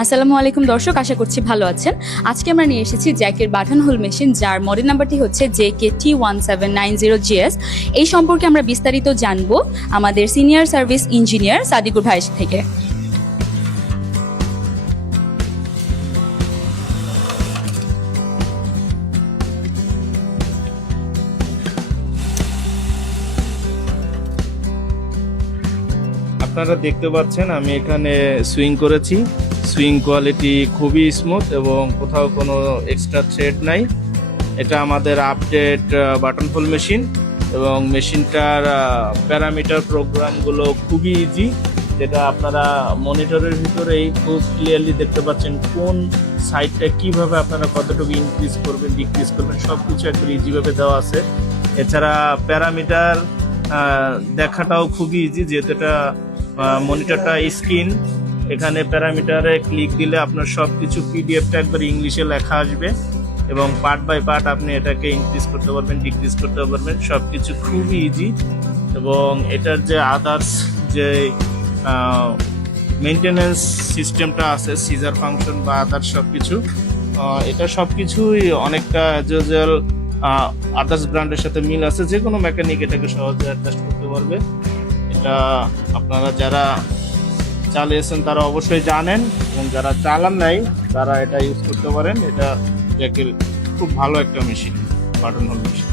আসসালামু আলাইকুম দর্শক, আশা করছি ভালো আছেন। আজকে আমরা নিয়ে এসেছি জ্যাকের বাটন হোল মেশিন, যার মডেল নাম্বারটি হচ্ছে JKT1790GS। এই সম্পর্কে আমরা বিস্তারিত জানবো আমাদের সিনিয়র সার্ভিস ইঞ্জিনিয়ার সাদিকুর ভাই থেকে। আপনারা দেখতে পাচ্ছেন আমি এখানে সুইং করেছি। সুইং কোয়ালিটি খুবই স্মুথ এবং কোথাও কোনো এক্সট্রা থ্রেড নাই। এটা আমাদের আপডেট বাটন হোল মেশিন এবং মেশিনটার প্যারামিটার প্রোগ্রামগুলো খুবই ইজি, যেটা আপনারা মনিটরের ভিতরেই খুব ক্লিয়ারলি দেখতে পাচ্ছেন কোন সাইডটা কিভাবে আপনারা কতটুকু ইনক্রিজ করবেন ডিক্রিজ করবেন সব কিছু একদম ইজিভাবে দেওয়া আছে। এছাড়া প্যারামিটার দেখাটাও খুবই ইজি, যেহেতু এটা মনিটরটা স্ক্রিন। এখানে প্যারামিটারে ক্লিক দিলে আপনার সব কিছু পিডিএফটা একবার ইংলিশে লেখা আসবে এবং পার্ট বাই পার্ট আপনি এটাকে ইনক্রিজ করতে পারবেন ডিক্রিজ করতে পারবেন, সব কিছু খুবই ইজি। এবং এটার যে আদার্স যে মেনটেনেন্স সিস্টেমটা আছে, সিজার ফাংশন বা আদার্স সব কিছু, এটা সব কিছুই অনেকটা অ্যাজ আদার্স ব্র্যান্ডের সাথে মিল আছে। যে কোনো মেকানিক এটাকে সহজে অ্যাডজাস্ট করতে পারবে। এটা আপনারা যারা চালিয়েছেন তারা অবশ্যই জানেন, এবং যারা চালান নাই তারা এটা ইউজ করতে পারেন। এটা জ্যাকের খুব ভালো একটা মেশিন, বাটন হোল মেশিন।